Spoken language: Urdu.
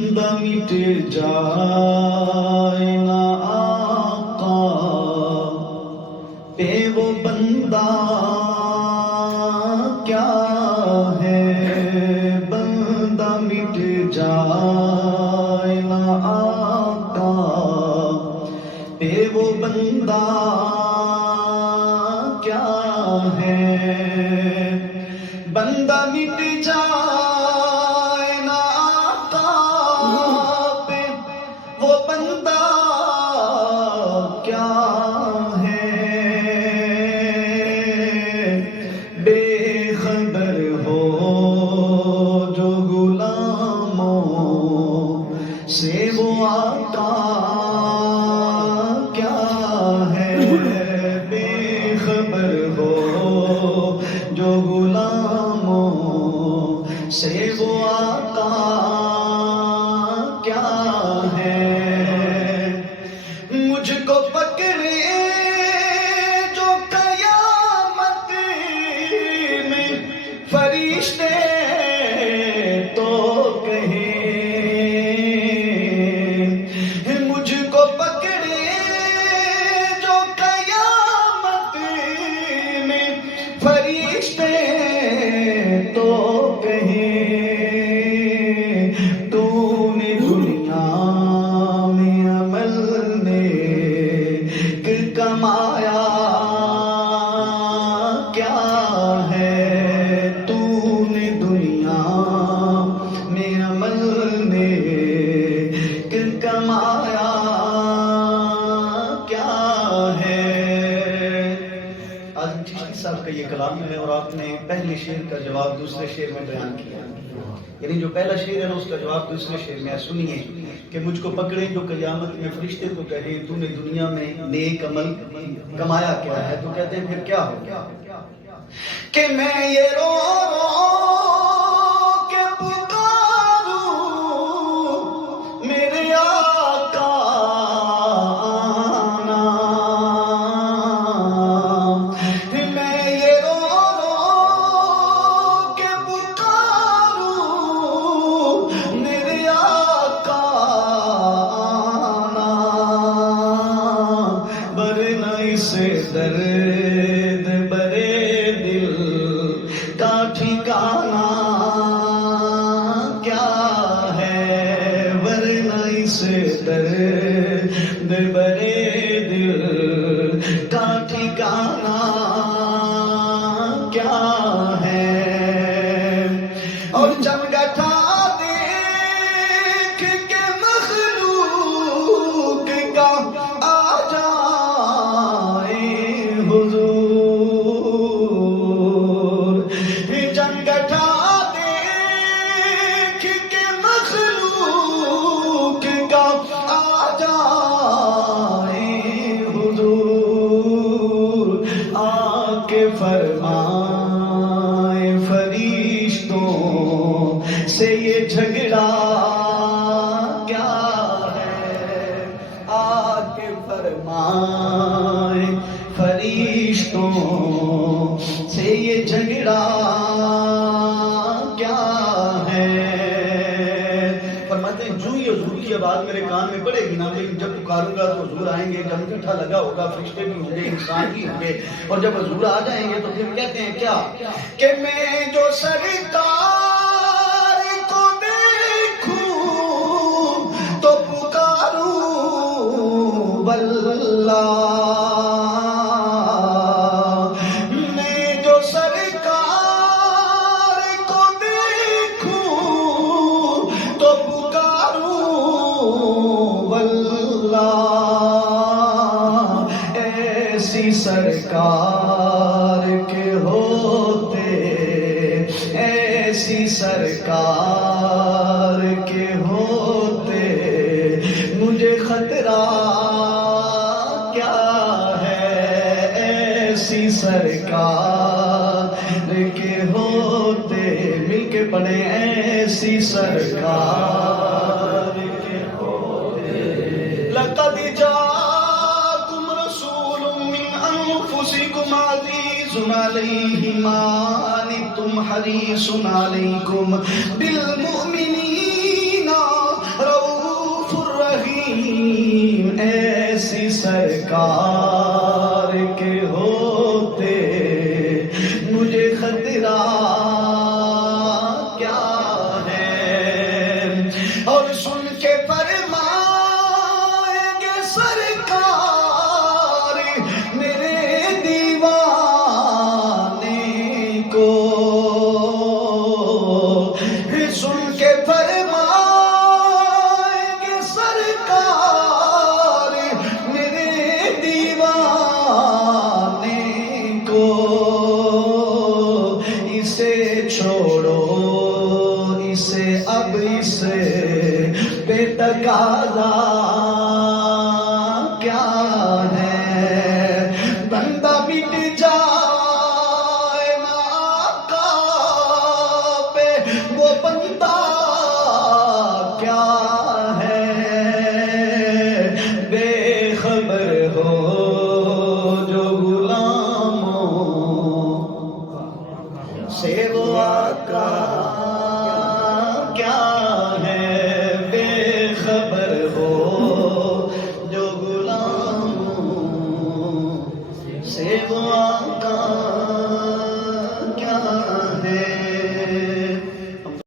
مٹ جائے نہ آقا پہ وہ بندہ کیا ہے، بندہ مٹ جائے نہ آقا پہ وہ بندہ کیا ہے، بندہ مٹ جائے نہ آقا پہ وہ بندہ کیا ہے، بے خبر ہو جو غلاموں سے وہ آقا کیا ہے، بے خبر ہو جو غلاموں سے وہ آقا کیا ہے، مجھ کو پکڑے جو قیامت میں فرشتے تو کہیں، مجھ کو پکڑے جو قیامت میں فرشتے تو کہیں، تو نے دنیا میں عمل نیک کمایا کیا ہے، تو نے دنیا میں عمل نیک کمایا کیا ہے۔ آج چشتی صاحب کا یہ کلام ہے اور آپ نے پہلے شعر کا جواب دوسرے شعر میں بیان کیا، یعنی جو پہلا شعر ہے نا اس کا جواب دوسرے شعر میں ہے۔ سنیے کہ مجھ کو پکڑے جو قیامت میں فرشتے تو کہیں، تو نے دنیا میں نیک عمل کمایا کیا ہے، تو کہتے ہیں پھر کیا ہو کہ میں یہ رو کے پکاروں میرے آقا آنا، میں یہ رو کے پکاروں میرے آقا آنا، ورنہ اس درد برے دل کا ٹھکانہ کیا ہے، ورنہ اس درد برے دل کا ٹھکانہ کیا ہے، اور جب گٹھا دیکھ کے مخلوق کا آ جائے حضور، جب گٹھا دیکھ کے مخلوق کا آ جائے حضور، آ کے فرمائے فرشتوں سے یہ جھگڑا کیا ہے، آ کے فرمائے فرشتوں سے یہ جھگڑا کیا ہے، فرماتے ہیں جو یہ حضور کی آواز میرے کان میں پڑے گی نا، لیکن جب پکاروں گا تو حضور آئیں گے، جب اکٹھا لگا ہوگا فرشتے بھی ہوں گے، انسان بھی ہوں گے، اور جب حضور آ جائیں گے تو پھر کہتے ہیں کیا کہ میں جو سرکار کو دیکھوں تو پکاروں واللہ، میں جو سرکار کو دیکھوں تو پکاروں واللہ، ایسی سرکار کے ہوتے، ایسی سرکار کے ہوتے مجھے خطرہ کیا ہے، ایسی سرکار کے ہوتے، مل کے پڑھیں، ایسی سرکار کے ہوتے، لقد جاءکم رسول من انفسکم عزیز علیہ ما عنتم حریص علیکم بالمؤمنین سرکار کے ہوتے مجھے خطرہ کیا ہے، اور سن کے فرمائیں گے سرکار میرے دیوانے کو، سن کے فرمائیں گے سرکار میرے دیوانے کو، اسے چھوڑو اسے اب اسے بے تقاضا کیا ہے، بندہ مٹ جائے نا آقا پہ وہ بندہ کیا ہے، بے خبر ہو جو غلاموں سے وہ آقا کیا ہے، بے خبر ہو جو غلاموں سے وہ